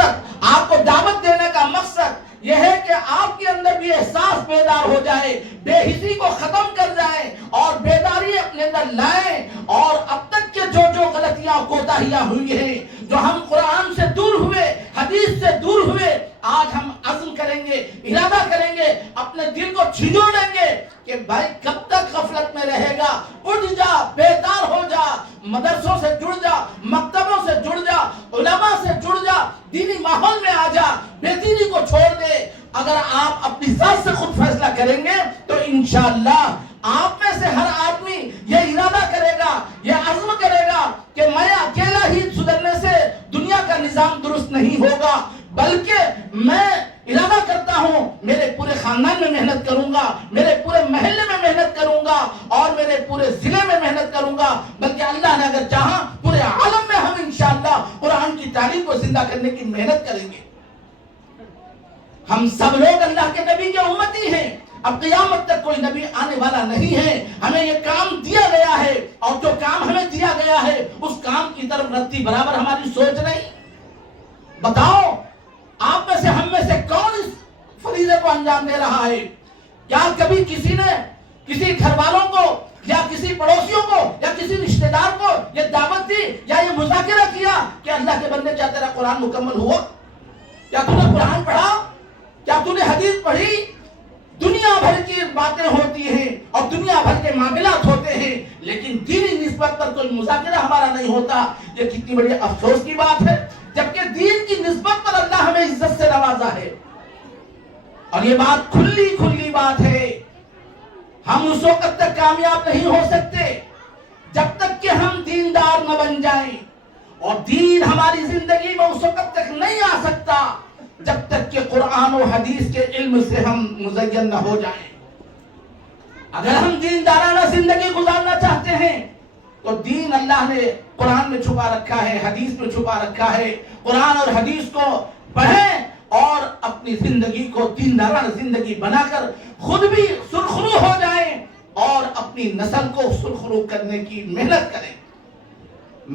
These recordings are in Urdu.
آپ کو دعوت دینے کا مقصد یہ ہے کہ آپ کے اندر بھی احساس بیدار ہو جائے، بے حسی کو ختم کر جائیں اور بیداری اپنے اندر لائیں، اور اب تک کے جو غلطیاں کوتاہیاں ہوئی ہیں، جو ہم قرآن سے دور ہوئے، حدیث سے دور ہوئے، آج ہم عزم کریں گے، ارادہ کریں گے، اپنے دل کو جھنجھوڑیں گے کہ بھائی کب تک غفلت میں رہے گا، اٹھ جا، بیدار ہو جا، مدرسوں سے جڑ جا، مکتبوں سے جڑ جا، علماء سے جڑ جا، دینی ماحول میں آ جا، بے دینی کو چھوڑ دے۔ اگر آپ اپنی ذات سے خود فیصلہ کریں گے تو انشاءاللہ آپ میں سے ہر آدمی یہ ارادہ کرے گا، یہ عزم کرے گا کہ میں اکیلا ہی سدھرنے سے دنیا کا نظام درست نہیں ہوگا، بلکہ میں ارادہ کرتا ہوں میرے پورے خاندان میں محنت کروں گا، میرے پورے محلے میں محنت کروں گا، اور میرے پورے ضلع میں محنت کروں گا، بلکہ اللہ نے اگر چاہا پورے عالم میں ہم انشاءاللہ قرآن کی تعلیم کو زندہ کرنے کی محنت کریں گے۔ ہم سب لوگ اللہ کے نبی کے امتی ہیں، اب قیامت تک کوئی نبی آنے والا نہیں ہے، ہمیں یہ کام دیا گیا ہے، اور جو کام ہمیں دیا گیا ہے اس کام کی طرف رتی برابر ہماری سوچ نہیں۔ بتاؤ آپ میں سے ہم میں سے کون اس فریضے کو انجام دے رہا ہے؟ کیا کبھی کسی نے کسی گھر والوں کو یا کسی پڑوسیوں کو یا کسی رشتہ دار کو یہ دعوت دی یا یہ مذاکرہ کیا کہ اللہ کے بندے کیا تیرا قرآن مکمل ہوا؟ کیا تو نے قرآن پڑھا؟ کیا تو نے حدیث پڑھی؟ دنیا بھر کی باتیں ہوتی ہیں اور دنیا بھر کے معاملات ہوتے ہیں، لیکن دینی نسبت پر کوئی مذاکرہ ہمارا نہیں ہوتا۔ یہ کتنی بڑی افسوس کی بات ہے، جبکہ دین کی نسبت پر اللہ ہمیں عزت سے نوازا ہے، اور یہ بات کھلی بات ہے۔ ہم اس وقت تک کامیاب نہیں ہو سکتے جب تک کہ ہم دیندار نہ بن جائیں، اور دین ہماری زندگی میں اس وقت تک نہیں آ سکتا جب تک کہ قرآن و حدیث کے علم سے ہم مزین نہ ہو جائیں۔ اگر ہم دیندارانہ زندگی گزارنا چاہتے ہیں تو دین اللہ نے قرآن میں چھپا رکھا ہے، حدیث میں چھپا رکھا ہے۔ قرآن اور حدیث کو پڑھیں اور اپنی زندگی کو دیندارانہ زندگی بنا کر خود بھی سرخرو ہو جائیں اور اپنی نسل کو سرخرو کرنے کی محنت کریں۔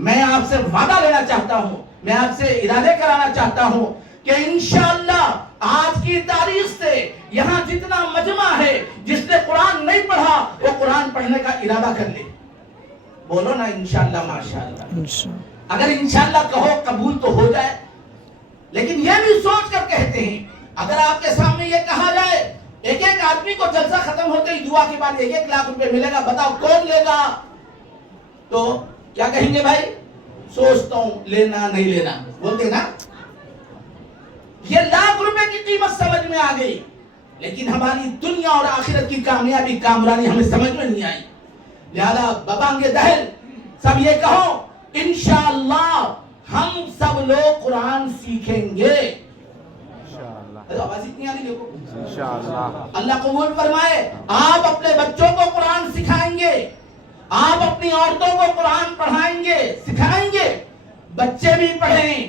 میں آپ سے وعدہ لینا چاہتا ہوں، میں آپ سے ارادے کرانا چاہتا ہوں کہ انشاءاللہ آج کی تاریخ سے یہاں جتنا مجمع ہے، جس نے قرآن نہیں پڑھا وہ قرآن پڑھنے کا ارادہ کر لے۔ بولو نا انشاءاللہ ماشاءاللہ۔ اگر انشاءاللہ کہو قبول تو ہو جائے، لیکن یہ بھی سوچ کر کہتے ہیں، اگر آپ کے سامنے یہ کہا جائے ایک ایک آدمی کو جلسہ ختم ہوتے ہی دعا کے بعد 1 لاکھ روپے ملے گا، بتاؤ کون لے گا؟ تو کیا کہیں گے بھائی؟ سوچتا ہوں لینا نہیں لینا، بولتے نا۔ یہ لاکھ روپے کی قیمت سمجھ میں آ گئی، لیکن ہماری دنیا اور آخرت کی کامیابی کامرانی ہمیں سمجھ میں نہیں آئی۔ لہذا ببانگے دہل سب یہ کہو انشاءاللہ ہم سب لوگ قرآن سیکھیں گے۔ آواز اتنی آ رہی دیکھو۔ اللہ قبول فرمائے۔ آپ اپنے بچوں کو قرآن سکھائیں گے، آپ اپنی عورتوں کو قرآن پڑھائیں گے، سکھائیں گے۔ بچے بھی پڑھیں،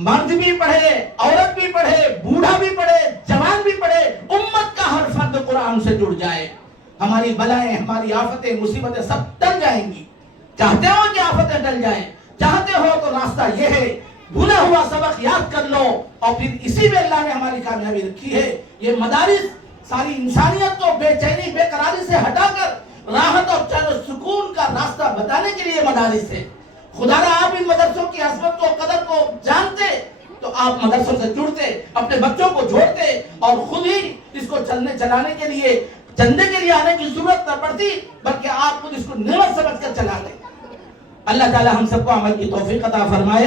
مرد بھی پڑھے، عورت بھی پڑھے، بوڑھا بھی پڑھے، جوان بھی پڑھے، امت کا ہر فرد قرآن سے جڑ جائے۔ ہماری بلائیں، ہماری آفتیں، مصیبتیں سب ٹل جائیں گی۔ چاہتے ہو کہ آفتیں ٹل جائیں؟ چاہتے ہو تو راستہ یہ ہے، بھولا ہوا سبق یاد کر لو، اور پھر اسی میں اللہ نے ہماری کامیابی رکھی ہے۔ یہ مدارس ساری انسانیت کو بے چینی، بے قراری سے ہٹا کر راحت اور چین و سکون کا راستہ بتانے کے لیے مدارس ہے۔ خدا را آپ ان مدرسوں کی عظمت کو، قدر کو جانتے تو آپ مدرسوں سے جڑتے، اپنے بچوں کو جوڑتے، اور خود ہی اس کو چلانے کے لیے چندے کے لیے آنے کی ضرورت نہ پڑتی، بلکہ آپ خود اس کو نعمت سمجھ کر چلا لیں۔ اللہ تعالی ہم سب کو عمل کی توفیق عطا فرمائے۔